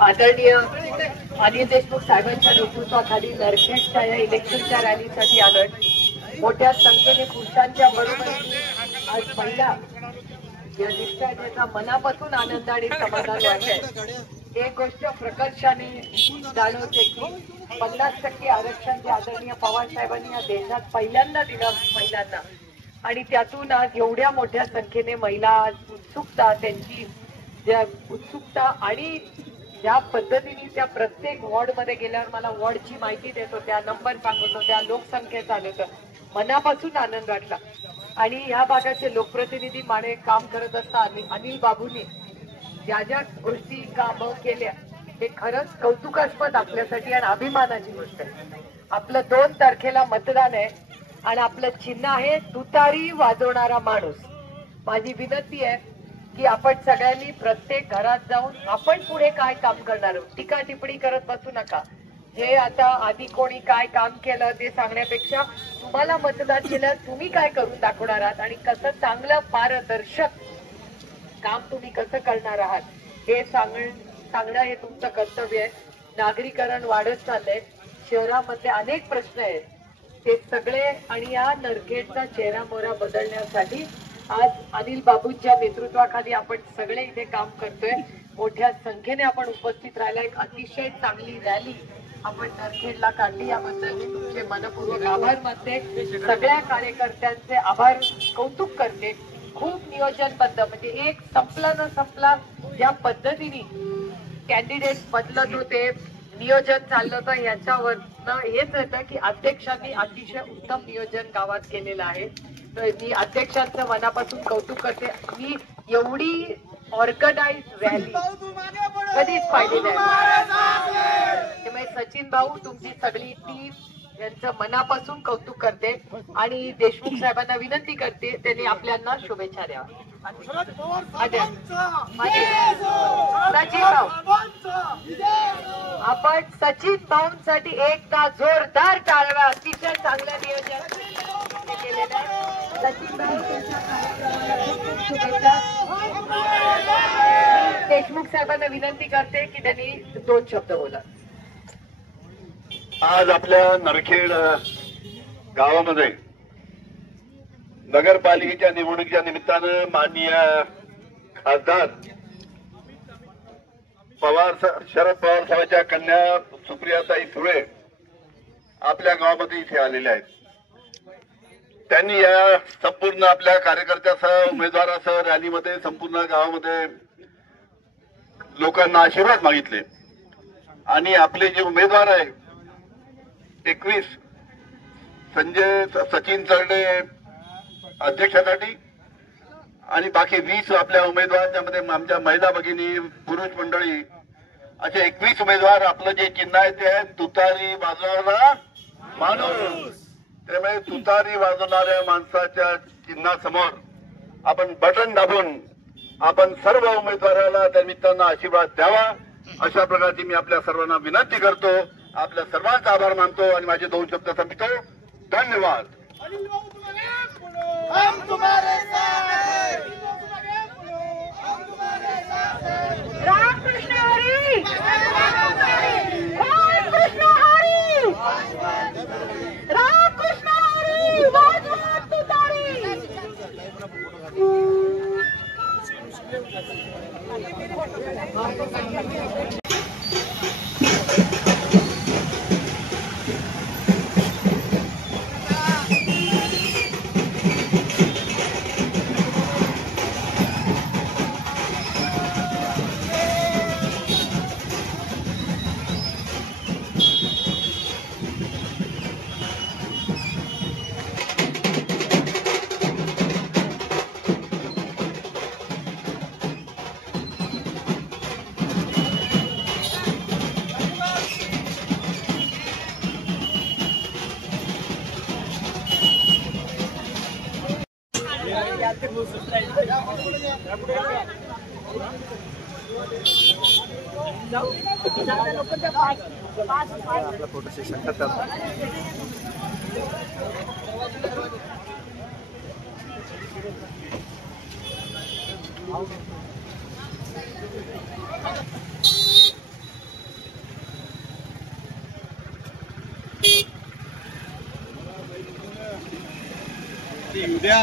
आदरणीय अनिल देशमुख साहेबांच्या नेतृत्वाखाली नरखेडच्या या इलेक्शनच्या रॅलीसाठी आलोय। मोठ्या संख्येने पुरुषांच्या बरोबरीने आज महिला या दिसण्याचा मनापासून आनंद आणि समाधान वाटतंय। एक गोष्ट प्रकर्षाने जाणवते की 50% आरक्षण जे आदरणीय पवार साहेबांनी या देशात पहिल्यांदा दिलं महिलांना, आणि त्यातून आज एवढ्या मोठ्या संख्येने महिला उत्सुकता, त्यांची ज्या उत्सुकता आणि ज्या पद्धतीने त्या प्रत्येक वॉर्ड मध्ये गेल्यावर मला वॉर्डची माहिती देत होत्या, नंबर सांगत होत्या, लोकसंख्येचा आलं, मनापासून आनंद वाटला। आणि या भागाचे लोकप्रतिनिधी माने काम करत असताना अनिल बाबूंनी ज्या ज्या गोष्टी कामं केल्या हे खरंच कौतुकास्पद आपल्यासाठी आणि अभिमानाची गोष्ट आहे। आपलं 2 तारखेला मतदान आहे आणि आपलं चिन्ह आहे तुतारी वाजवणारा माणूस। माझी विनंती आहे की आपण सगळ्यांनी प्रत्येक घरात जाऊन आपण पुढे काय काम करणार आहोत, टीका टिप्पणी करत बसू नका। हे आता आधी कोणी काय काम केलं ते सांगण्यापेक्षा तुम्हाला मतदान केलं तुम्ही काय करून दाखवणार आहात आणि कसं चांगलं पारदर्शक काम तुम्ही कसं करणार आहात हे सांगणं हे तुमचं कर्तव्य आहे। नागरीकरण वाढत चाललंय, शहरामध्ये अनेक प्रश्न आहेत, ते सगळे आणि या नरखेडचा चेहरा मोहरा बदलण्यासाठी आज अनिल बाबूंच्या नेतृत्वाखाली आपण सगळे इथे काम करतोय। मोठ्या संख्येने आपण उपस्थित राहिला, एक अतिशय चांगली रॅली आपण नरखेडला काढली, याबद्दल मी तुमचे मनपूर्वक आभार मानते। सगळ्या कार्यकर्त्यांचे आभार, कौतुक करते। खूप नियोजनबद्ध, म्हणजे एक संपला न संपला ज्या पद्धतीने कॅन्डिडेट बदलत होते, नियोजन चाललं होतं, याच्यावरनं हेच येतं की अध्यक्षांनी अतिशय उत्तम नियोजन गावात केलेलं आहे। तर मी अध्यक्षांचं मनापासून कौतुक करते। मी एवढी ऑर्गनाइज रॅली कधीच पाहिली नाही। त्यामुळे सचिन भाऊ, तुमची सगळी टीम यांचं मनापासून कौतुक करते आणि देशमुख साहेबांना विनंती करते त्यांनी आपल्याला शुभेच्छा द्यावा। सचिन भाऊ, आपण सचिन भाऊंसाठी एकदा जोरदार टाळ्या। अतिशय चांगलं नियोजन केलेलं आहे सचिन भाऊ, शुभेच्छा। देशमुख साहेबांना विनंती करते की त्यांनी 2 शब्द बोला। आज आपल्या नरखेड गावामध्ये नगरपालिकेच्या निवडणुकीच्या निमित्तानं माननीय खासदार शरद पवार साहेबांच्या कन्या सुप्रियाताई सुळे आपल्या गावामध्ये इथे आलेल्या आहेत। त्यांनी या संपूर्ण आपल्या कार्यकर्त्यासह उमेदवारासह रॅलीमध्ये संपूर्ण गावामध्ये लोकांना आशीर्वाद मागितले आणि आपले जे उमेदवार आहे 21 सचिन चरडे अध्यक्षासाठी आणि बाकी 20 आपल्या उमेदवारांच्या मध्ये आमच्या महिला भगिनी, पुरुष मंडळी, असे 21 उमेदवार। आपलं जे चिन्ह आहे ते आहे तुतारी वाजवणारा माणूस। त्यामुळे तुतारी वाजवणाऱ्या माणसाच्या चिन्हासमोर आपण बटन दाबून आपण सर्व उमेदवाराला त्या निमित्तानं आशीर्वाद द्यावा, अशा प्रकारची मी आपल्या सर्वांना विनंती करतो। आपल्या सर्वांचा आभार मानतो आणि माझे 2 शब्द संपतो। धन्यवाद। रामकृष्ण हरी, रामकृष्ण हरी, रामकृष्ण हरी, वाजवत तुतारी। फोटो सेशन करतात। ते येऊ द्या.